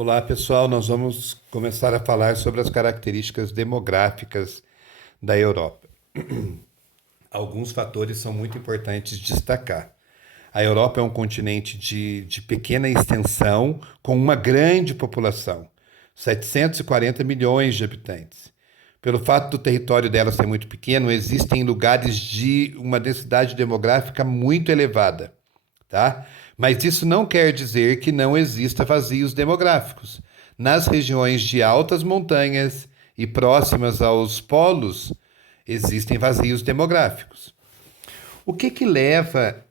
Olá, pessoal. Nós vamos começar a falar sobre as características demográficas da Europa. Alguns fatores são muito importantes de destacar. A Europa é um continente de pequena extensão, com uma grande população, 740 milhões de habitantes. Pelo fato do território dela ser muito pequeno, existem lugares de uma densidade demográfica muito elevada, tá? Mas isso não quer dizer que não exista vazios demográficos. Nas regiões de altas montanhas e próximas aos polos, existem vazios demográficos. O que leva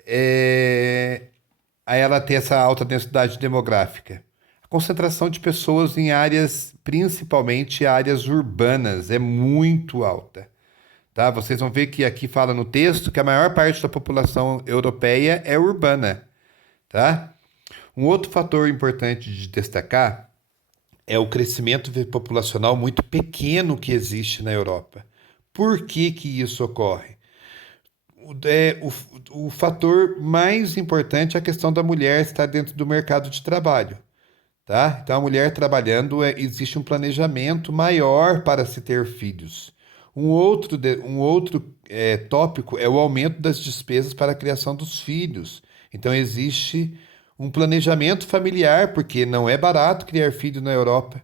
a ela ter essa alta densidade demográfica? A concentração de pessoas em áreas, principalmente áreas urbanas, é muito alta. Tá? Vocês vão ver que aqui fala no texto que a maior parte da população europeia é urbana. Tá? Um outro fator importante de destacar é o crescimento populacional muito pequeno que existe na Europa. Por que isso ocorre? O fator mais importante é a questão da mulher estar dentro do mercado de trabalho. Tá? Então, a mulher trabalhando, existe um planejamento maior para se ter filhos. Um outro tópico é o aumento das despesas para a criação dos filhos. Então, existe um planejamento familiar, porque não é barato criar filho na Europa.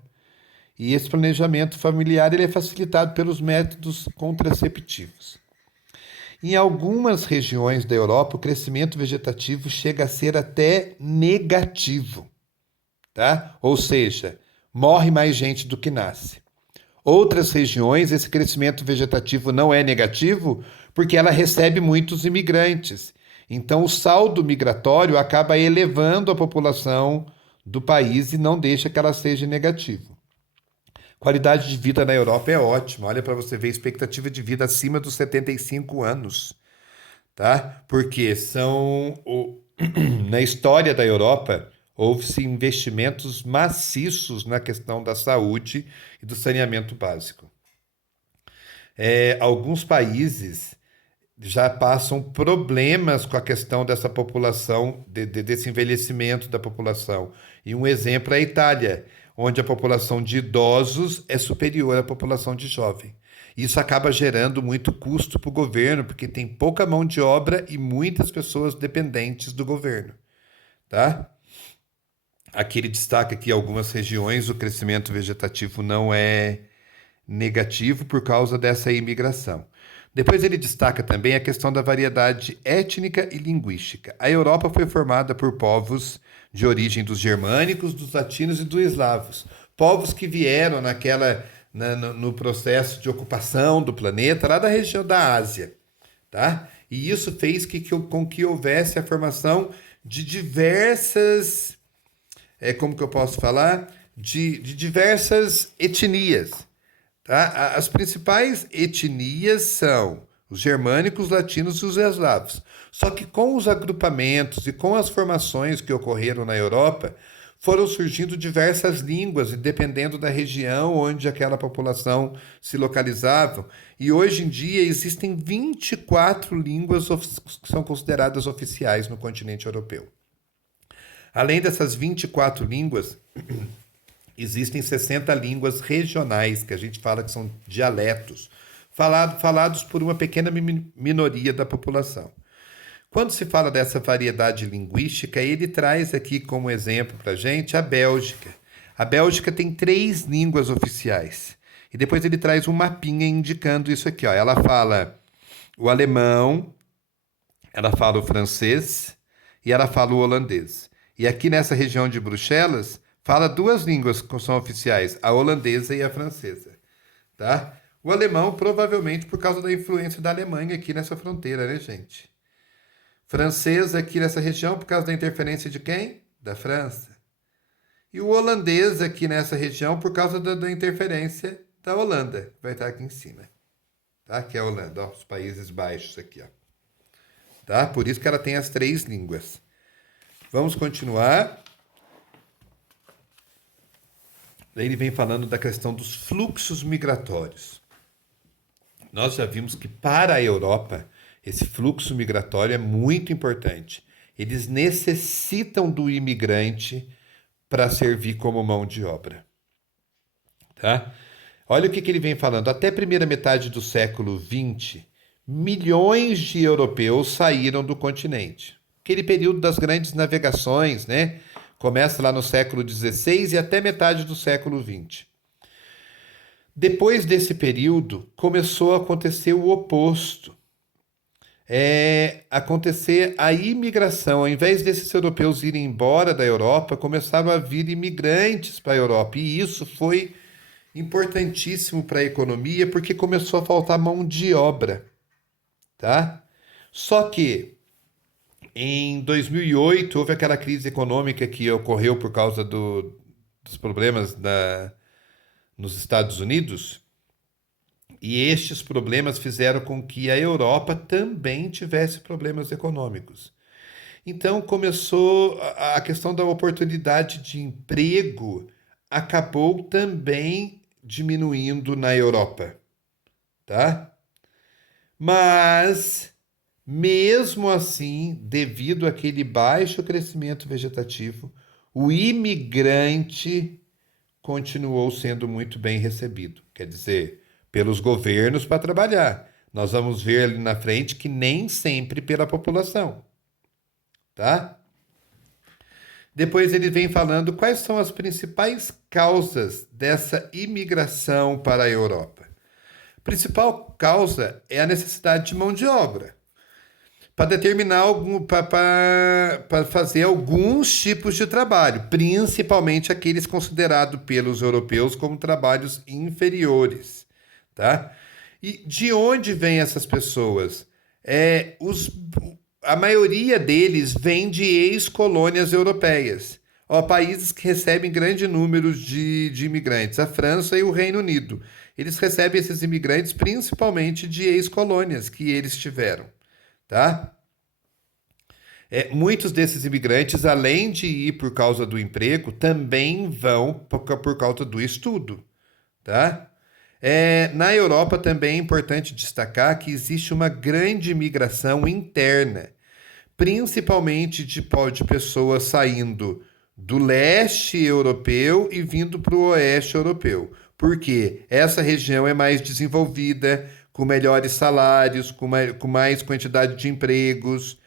E esse planejamento familiar ele é facilitado pelos métodos contraceptivos. Em algumas regiões da Europa, o crescimento vegetativo chega a ser até negativo, tá? Ou seja, morre mais gente do que nasce. Outras regiões, esse crescimento vegetativo não é negativo porque ela recebe muitos imigrantes. Então, o saldo migratório acaba elevando a população do país e não deixa que ela seja negativa. Qualidade de vida na Europa é ótima. Olha para você ver, expectativa de vida acima dos 75 anos, tá? Porque na história da Europa houve-se investimentos maciços na questão da saúde e do saneamento básico. Alguns países já passam problemas com a questão dessa população, desse envelhecimento da população. E um exemplo é a Itália, onde a população de idosos é superior à população de jovem. Isso acaba gerando muito custo para o governo, porque tem pouca mão de obra e muitas pessoas dependentes do governo. Tá? Aqui ele destaca que em algumas regiões o crescimento vegetativo não é negativo por causa dessa imigração. Depois ele destaca também a questão da variedade étnica e linguística. A Europa foi formada por povos de origem dos germânicos, dos latinos e dos eslavos. Povos que vieram no processo de ocupação do planeta, lá da região da Ásia. Tá? E isso fez com que houvesse a formação de diversas, como que eu posso falar? De diversas etnias. Tá? As principais etnias são os germânicos, os latinos e os eslavos. Só que com os agrupamentos e com as formações que ocorreram na Europa, foram surgindo diversas línguas, dependendo da região onde aquela população se localizava. E hoje em dia existem 24 línguas que são consideradas oficiais no continente europeu. Além dessas 24 línguas, existem 60 línguas regionais, que a gente fala que são dialetos, falados por uma pequena minoria da população. Quando se fala dessa variedade linguística, ele traz aqui como exemplo para a gente a Bélgica. A Bélgica tem 3 línguas oficiais. E depois ele traz um mapinha indicando isso aqui. Ó. Ela fala o alemão, ela fala o francês e ela fala o holandês. E aqui nessa região de Bruxelas, fala 2 línguas que são oficiais, a holandesa e a francesa. Tá? O alemão, provavelmente por causa da influência da Alemanha aqui nessa fronteira, né, gente? Francês aqui nessa região por causa da interferência de quem? Da França. E o holandês aqui nessa região por causa da interferência da Holanda, que vai estar aqui em cima. Tá? Que é a Holanda, ó, os Países Baixos aqui, ó. Tá? Por isso que ela tem as 3 línguas. Vamos continuar. Daí ele vem falando da questão dos fluxos migratórios. Nós já vimos que para a Europa, esse fluxo migratório é muito importante. Eles necessitam do imigrante para servir como mão de obra, tá? Olha o que ele vem falando. Até a primeira metade do século XX, milhões de europeus saíram do continente. Aquele período das grandes navegações, né? Começa lá no século XVI e até metade do século XX. Depois desse período, começou a acontecer o oposto. Acontecer a imigração. Ao invés desses europeus irem embora da Europa, começaram a vir imigrantes para a Europa. E isso foi importantíssimo para a economia, porque começou a faltar mão de obra, tá? Só que em 2008 houve aquela crise econômica que ocorreu por causa dos problemas nos Estados Unidos, e estes problemas fizeram com que a Europa também tivesse problemas econômicos. Então começou a questão da oportunidade de emprego, acabou também diminuindo na Europa, tá? Mas mesmo assim, devido àquele baixo crescimento vegetativo, o imigrante continuou sendo muito bem recebido. Quer dizer, pelos governos para trabalhar. Nós vamos ver ali na frente que nem sempre pela população, tá? Depois ele vem falando quais são as principais causas dessa imigração para a Europa. A principal causa é a necessidade de mão de obra para determinar para fazer alguns tipos de trabalho, principalmente aqueles considerados pelos europeus como trabalhos inferiores, tá? E de onde vêm essas pessoas? A maioria deles vem de ex-colônias europeias, países que recebem grande número de imigrantes, a França e o Reino Unido. Eles recebem esses imigrantes principalmente de ex-colônias que eles tiveram, tá? Muitos desses imigrantes, além de ir por causa do emprego, também vão por causa do estudo, tá? Na Europa também é importante destacar que existe uma grande imigração interna, principalmente de pessoas saindo do leste europeu e vindo para o oeste europeu. Por quê? Essa região é mais desenvolvida, com melhores salários, com mais quantidade de empregos,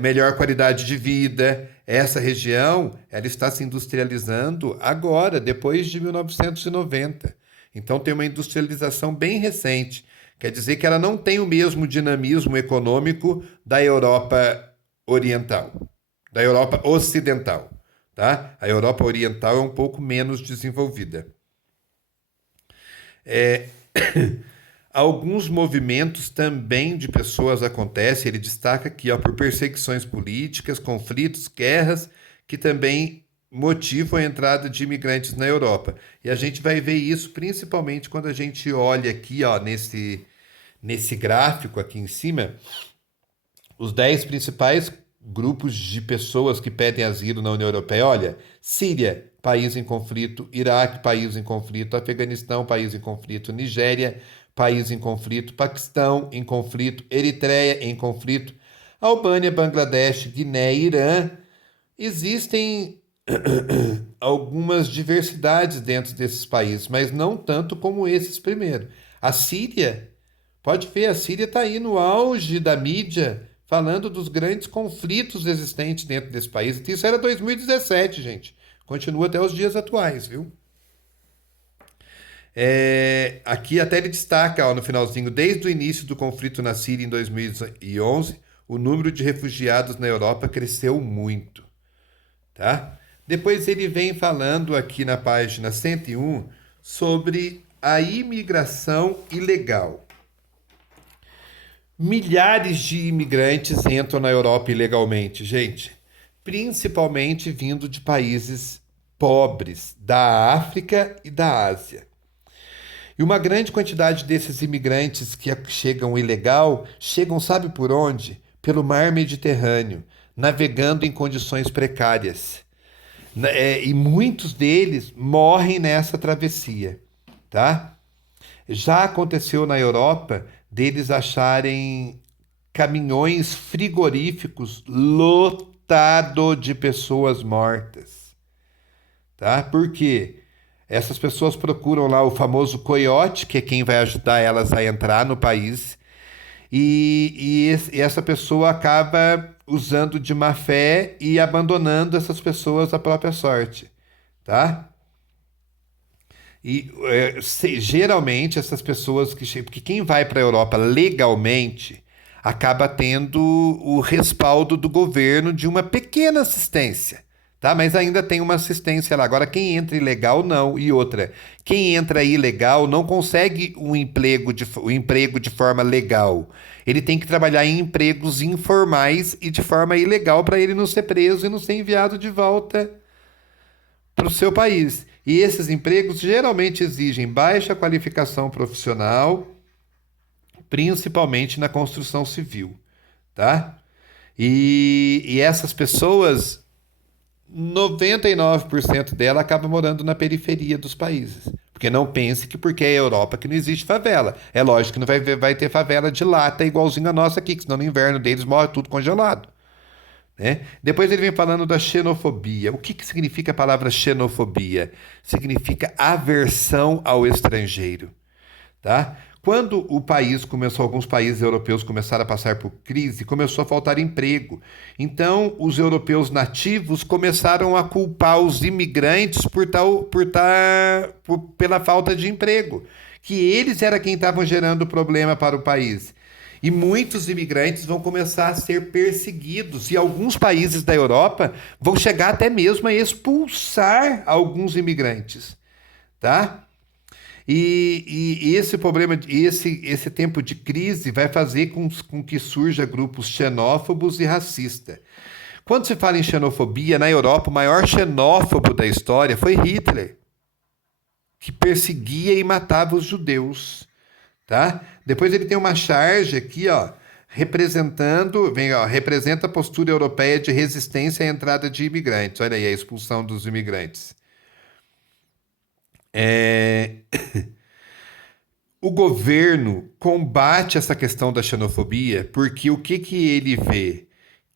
melhor qualidade de vida. Essa região ela está se industrializando agora, depois de 1990. Então tem uma industrialização bem recente. Quer dizer que ela não tem o mesmo dinamismo econômico da Europa Oriental, da Europa Ocidental, tá? A Europa Oriental é um pouco menos desenvolvida. Alguns movimentos também de pessoas acontecem, ele destaca aqui, por perseguições políticas, conflitos, guerras, que também motivam a entrada de imigrantes na Europa. E a gente vai ver isso principalmente quando a gente olha aqui, nesse gráfico aqui em cima, os 10 principais grupos de pessoas que pedem asilo na União Europeia. Olha, Síria, país em conflito, Iraque, país em conflito, Afeganistão, país em conflito, Nigéria, país em conflito, Paquistão em conflito, Eritreia em conflito, Albânia, Bangladesh, Guiné e Irã. Existem algumas diversidades dentro desses países, mas não tanto como esses primeiro. A Síria, pode ver, a Síria está aí no auge da mídia, falando dos grandes conflitos existentes dentro desse país. Isso era 2017, gente. Continua até os dias atuais, viu? Aqui até ele destaca, no finalzinho, desde o início do conflito na Síria em 2011, o número de refugiados na Europa cresceu muito, tá? Depois ele vem falando aqui na página 101 sobre a imigração ilegal. Milhares de imigrantes entram na Europa ilegalmente, gente, principalmente vindo de países pobres da África e da Ásia. E uma grande quantidade desses imigrantes que chegam ilegal, chegam sabe por onde? Pelo mar Mediterrâneo, navegando em condições precárias. E muitos deles morrem nessa travessia, tá? Já aconteceu na Europa deles acharem caminhões frigoríficos lotados de pessoas mortas, tá? Por quê? Essas pessoas procuram lá o famoso coiote, que é quem vai ajudar elas a entrar no país, e essa pessoa acaba usando de má fé e abandonando essas pessoas à própria sorte, tá? Geralmente essas pessoas que chegam, porque quem vai para a Europa legalmente acaba tendo o respaldo do governo de uma pequena assistência, tá? Mas ainda tem uma assistência lá. Agora, quem entra ilegal, não. E outra, quem entra ilegal não consegue um emprego de forma legal. Ele tem que trabalhar em empregos informais e de forma ilegal para ele não ser preso e não ser enviado de volta para o seu país. E esses empregos geralmente exigem baixa qualificação profissional, principalmente na construção civil, tá? E essas pessoas, 99% dela acaba morando na periferia dos países. Porque não pense que porque é Europa que não existe favela. É lógico que não vai ter favela de lata igualzinho a nossa aqui, que senão no inverno deles morre tudo congelado, né? Depois ele vem falando da xenofobia. O que significa a palavra xenofobia? Significa aversão ao estrangeiro, tá? Quando alguns países europeus começaram a passar por crise, começou a faltar emprego. Então, os europeus nativos começaram a culpar os imigrantes pela falta de emprego, que eles era quem estavam gerando problema para o país. E muitos imigrantes vão começar a ser perseguidos, e alguns países da Europa vão chegar até mesmo a expulsar alguns imigrantes, tá? E esse problema, esse tempo de crise vai fazer com que surja grupos xenófobos e racistas. Quando se fala em xenofobia, na Europa, o maior xenófobo da história foi Hitler, que perseguia e matava os judeus, tá? Depois ele tem uma charge aqui, ó, representa a postura europeia de resistência à entrada de imigrantes. Olha aí, a expulsão dos imigrantes. É... O governo combate essa questão da xenofobia porque o que ele vê?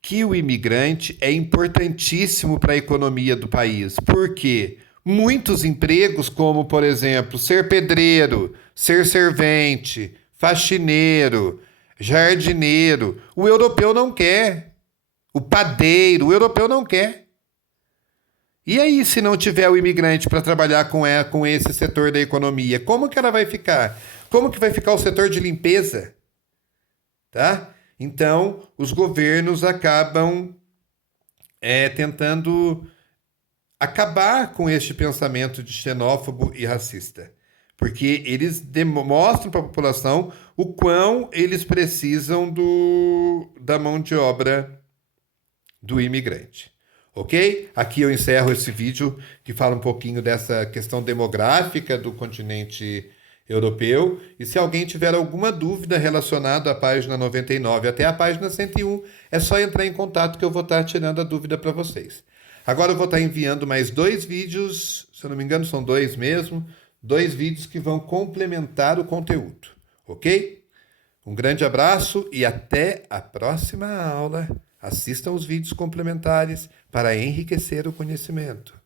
Que o imigrante é importantíssimo para a economia do país. Por quê? Muitos empregos, como, por exemplo, ser pedreiro, ser servente, faxineiro, jardineiro, o europeu não quer. O padeiro, o europeu não quer. E aí, se não tiver o imigrante para trabalhar com esse setor da economia, como que ela vai ficar? Como que vai ficar o setor de limpeza? Tá? Então, os governos acabam tentando acabar com este pensamento de xenófobo e racista, porque eles demonstram para a população o quão eles precisam da mão de obra do imigrante. Ok? Aqui eu encerro esse vídeo que fala um pouquinho dessa questão demográfica do continente europeu. E se alguém tiver alguma dúvida relacionada à página 99 até a página 101, é só entrar em contato que eu vou estar tirando a dúvida para vocês. Agora eu vou estar enviando mais 2 vídeos, se eu não me engano são 2 mesmo, 2 vídeos que vão complementar o conteúdo. Ok? Um grande abraço e até a próxima aula. Assistam os vídeos complementares para enriquecer o conhecimento.